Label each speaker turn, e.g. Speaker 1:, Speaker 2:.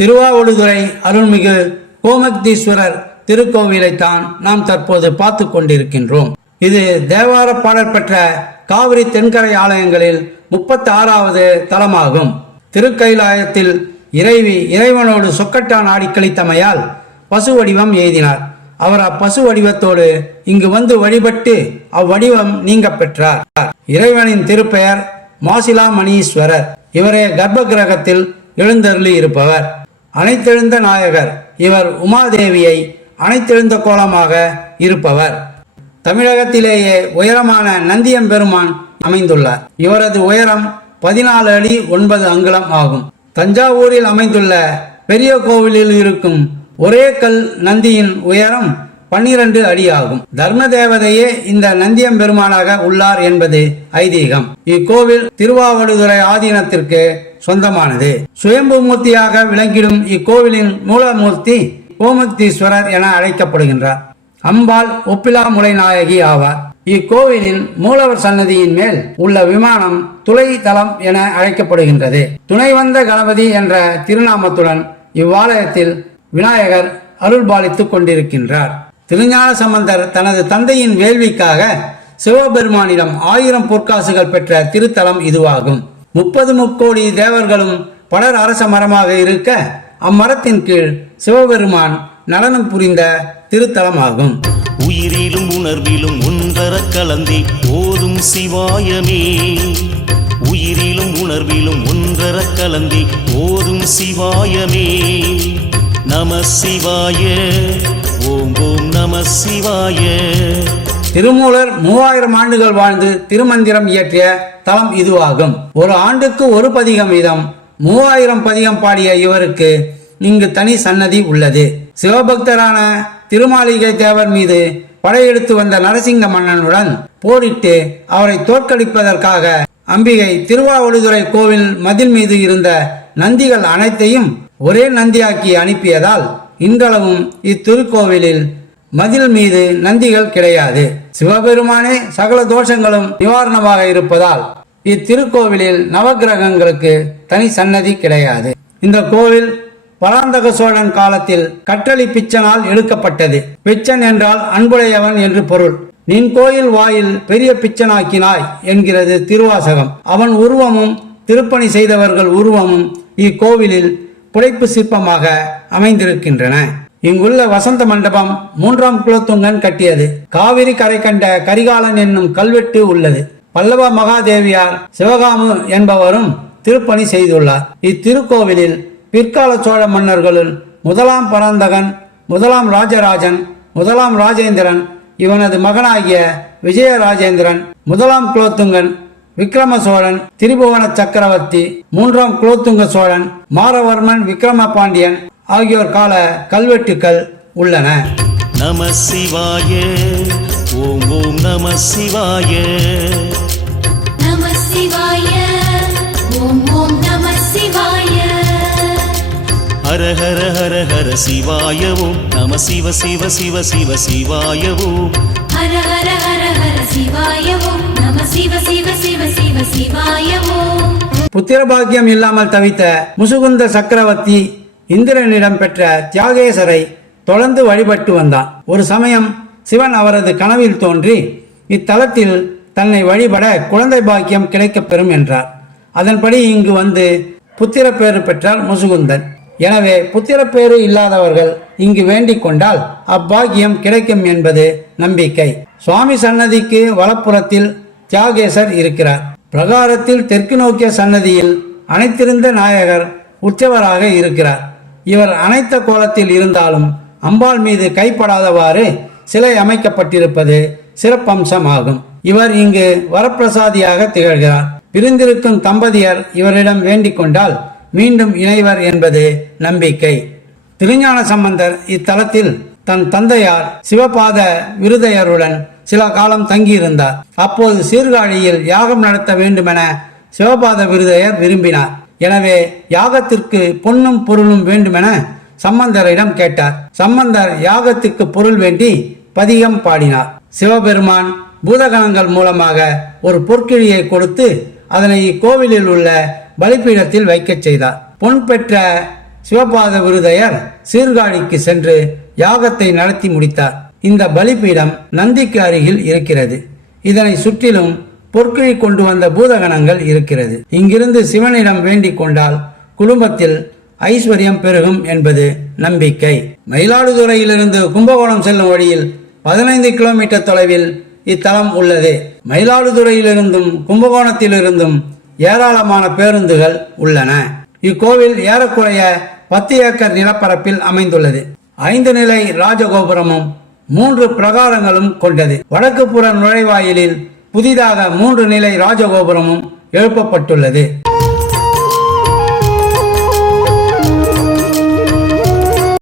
Speaker 1: திருவாவடுதுறை அருள்மிகு கோமக்தீஸ்வரர் திருக்கோவிலைத்தான் நாம் தற்போது பார்த்து கொண்டிருக்கின்றோம். இது தேவார பாடல் பெற்ற காவிரி தென்கரை ஆலயங்களில் முப்பத்தி ஆறாவது தலமாகும். திருக்கைலாயத்தில் இறைவி இறைவனோடு சொக்கட்டான் ஆடி கழித்தமையால் பசு வடிவம் எய்தினார். அவர் அப்பசு வடிவத்தோடு இங்கு வந்து வழிபட்டு அவ்வடிவம் நீங்க பெற்றார். இறைவனின் திருப்பெயர் மாசிலாமணீஸ்வரர். இவரே கர்ப்ப கிரகத்தில் எழுந்தருளி இருப்பவர் அனைத்தெழுந்த நாயகர் இவர் உமாதேவியை அனைத்தெழுந்த கோலமாக இருப்பவர். தமிழகத்திலேயே உயரமான நந்தியம்பெருமான் அமைந்துள்ளார். இவரது உயரம் பதினாலு அடி ஒன்பது அங்குலம் ஆகும். தஞ்சாவூரில் அமைந்துள்ள பெரிய கோவிலில் இருக்கும் ஒரே கல் நந்தியின் உயரம் பன்னிரண்டு அடி ஆகும். தர்ம தேவதையே இந்த நந்தியம்பெருமானாக உள்ளார் என்பது ஐதீகம். இக்கோவில் திருவாவடுதுறை ஆதீனத்திற்கு சொந்தமானது. சுயம்பு மூர்த்தியாக விளங்கிடும் இக்கோவிலின் மூலமூர்த்தி கோமுக்தீஸ்வரர் என அழைக்கப்படுகின்றார். அம்பாள் ஒப்பிலாமுலை நாயகி ஆவார். இக்கோவிலின் மூலவர் சன்னதியின் மேல் உள்ள விமானம் துளை தலம் என அழைக்கப்படுகின்றது. துணை வந்த கணபதி என்ற திருநாமத்துடன் இவ்வாலயத்தில் விநாயகர் அருள்பாலித்துக் கொண்டிருக்கின்றார். திருஞான சம்பந்தர் தனது தந்தையின் வேள்விக்காக சிவபெருமானிடம் ஆயிரம் பொற்காசுகள் பெற்ற திருத்தலம் இதுவாகும். முப்பது முக்கோடி தேவர்களும் பலர் அரச மரமாக இருக்க அம்மரத்தின் கீழ் சிவபெருமான் நலனம் புரிந்த திருத்தலமாகும்.
Speaker 2: உயிரிலும் உணர்விலும் ஒன்றர கலந்தி ஓதும் சிவாயமே. உயிரிலும் உணர்விலும் ஒன்றர கலந்தி ஓதும் சிவாயமே. நம சிவாய. ஓம் ஓம் நம சிவாய.
Speaker 1: திருமூலர் மூவாயிரம் ஆண்டுகள் வாழ்ந்து திருமந்திரம் இயற்றிய தலம் இதுவாகும். ஒரு ஆண்டுக்கு ஒரு பதிகம் வீதம் மூவாயிரம் பதிகம் பாடிய இவருக்கு இங்கு தனி சன்னதி உள்ளது. சிவபக்தரான திருமாளிகை தேவர் மீது படையெடுத்து வந்த நரசிங்க மன்னனுடன் போரிட்டு அவரை தோற்கடிப்பதற்காக அம்பிகை திருவாவடுதுறை கோவில் மதில் மீது இருந்த நந்திகள் அனைத்தையும் ஒரே நந்தியாக்கி அனுப்பியதால் இன்றளவும் இத்திருக்கோவிலில் மதில் மீது நந்திகள் கிடையாது. சிவபெருமானே சகல தோஷங்களும் நிவாரணமாக இருப்பதால் இத்திருக்கோவிலில் நவக்கிரகங்களுக்கு தனி சன்னதி கிடையாது. இந்த கோவில் பராந்தக சோழன் காலத்தில் கற்றளி பிச்சனால் எடுக்கப்பட்டது. பிச்சன் என்றால் அன்புடையவன் என்று பொருள். நின் கோயில் வாயில் பெரிய பிச்சனாக்கினாய் என்கிறது திருவாசகம். அவன் உருவமும் திருப்பணி செய்தவர்கள் உருவமும் இக்கோவிலில் புடைப்பு சிற்பமாக அமைந்திருக்கின்றன. இங்குள்ள வசந்த மண்டபம் மூன்றாம் குலத்துங்கன் கட்டியது. காவிரி கரை கண்ட கரிகாலன் என்னும் கல்வெட்டு உள்ளது. பல்லவ மகாதேவியார் சிவகாமு என்பவரும் திருப்பணி செய்துள்ளார். இத்திருக்கோவிலில் பிற்கால சோழ மன்னர்களுள் முதலாம் பராந்தகன் முதலாம் ராஜராஜன் முதலாம் ராஜேந்திரன் இவனது மகனாகிய விஜயராஜேந்திரன் முதலாம் குலோத்துங்கன் விக்ரம சோழன் திரிபுவன சக்கரவர்த்தி மூன்றாம் குலோத்துங்க சோழன் மாரவர்மன் விக்ரம பாண்டியன் ஆகியோர் கால கல்வெட்டுக்கள் உள்ளன.
Speaker 2: நம சிவாய ஓம் ஓம் நம சிவாய.
Speaker 3: நம சிவாய ஓம் ஓம் நம சிவாய.
Speaker 2: ஹர ஹர ஹர ஹர சிவாய ஓம் நம சிவ சிவ சிவ சிவ சிவாய ஓம்
Speaker 3: ஹர ஹர ஹர ஹர சிவாய ஓம் புத்திர பாக்கியம்
Speaker 1: புத்திரபாக்கியம் இல்லாமல் தவித்த முசுகுந்த சக்கரவர்த்தி இந்திரனிடம் பெற்ற தியாகேசரை தொடர்ந்து வழிபட்டு வந்தான். ஒரு சமயம் சிவன் அவரது கனவில் தோன்றி இத்தலத்தில் தன்னை வழிபட குழந்தை பாக்கியம் கிடைக்கப் பெறும் என்றார். அதன்படி இங்கு வந்து புத்திரப்பேறு பெற்றார் முசுகுந்தன். எனவே புத்திரப்பேறு இல்லாதவர்கள் இங்கு வேண்டிக் கொண்டால் அப்பாக்கியம் கிடைக்கும் என்பது நம்பிக்கை. சுவாமி சன்னதிக்கு வலப்புறத்தில் தியாகேசர் இருக்கிறார். பிரகாரத்தில் தெற்கு நோக்கிய சன்னதியில் அனைத்திருந்த நாயகர் உற்சவராக இருக்கிறார். இவர் அனைத்த கோலத்தில் இருந்தாலும் அம்பாள் மீது கைப்படாதவாறு சிலை அமைக்கப்பட்டிருப்பது சிறப்பம்சமாகும். இவர் இங்கு வரப்பிரசாதியாக திகழ்கிறார். பிரிந்திருக்கும் தம்பதியர் இவரிடம் வேண்டிக் கொண்டால் மீண்டும் இணைவர் என்பது நம்பிக்கை. திருஞான சம்பந்தர் இத்தலத்தில் தன் தந்தையார் சிவபாத விருதையருடன் சில காலம் தங்கியிருந்தார். அப்போது சீர்காழியில் யாகம் நடத்த வேண்டுமென சிவபாத விருதையர் விரும்பினார். எனவே யாகத்திற்கு பொன்னும் பொருளும் வேண்டுமென சம்பந்தரிடம் கேட்டார். சம்பந்தர் யாகத்துக்கு பொருள் வேண்டி பதிகம் பாடினார். சிவபெருமான் பூதகணங்கள் மூலமாக ஒரு பொற்கிழியை கொடுத்து அதனை இக்கோவிலில் உள்ள பலிப்பீடத்தில் வைக்கச் செய்தார். பொன் பெற்ற சிவபாத விருதையர் சீர்காழிக்கு சென்று யாகத்தை நடத்தி முடித்தார். இந்த பலிபீடம் நந்திக்கு அருகில் இருக்கிறது. இதனை சுற்றிலும் பொற்கிழி கொண்டு வந்த பூதகணங்கள் இருக்கிறது. இங்கிருந்து சிவனிடம் வேண்டிக் கொண்டால் குடும்பத்தில் ஐஸ்வர்யம் பெருகும் என்பது நம்பிக்கை. மயிலாடுதுறையிலிருந்து கும்பகோணம் செல்லும் வழியில் பதினைந்து கிலோமீட்டர் தொலைவில் இத்தலம் உள்ளது. மயிலாடுதுறையிலிருந்தும் கும்பகோணத்திலிருந்தும் ஏராளமான பேருந்துகள் உள்ளன. இக்கோவில் ஏறக்குறைய பத்து ஏக்கர் நிலப்பரப்பில் அமைந்துள்ளது. ஐந்து நிலை ராஜகோபுரமும் மூன்று பிரகாரங்களும் கொண்டது. வடக்கு புற நுழைவாயிலில் புதிதாக மூன்று நிலை ராஜகோபுரமும் எழுப்பப்பட்டுள்ளது.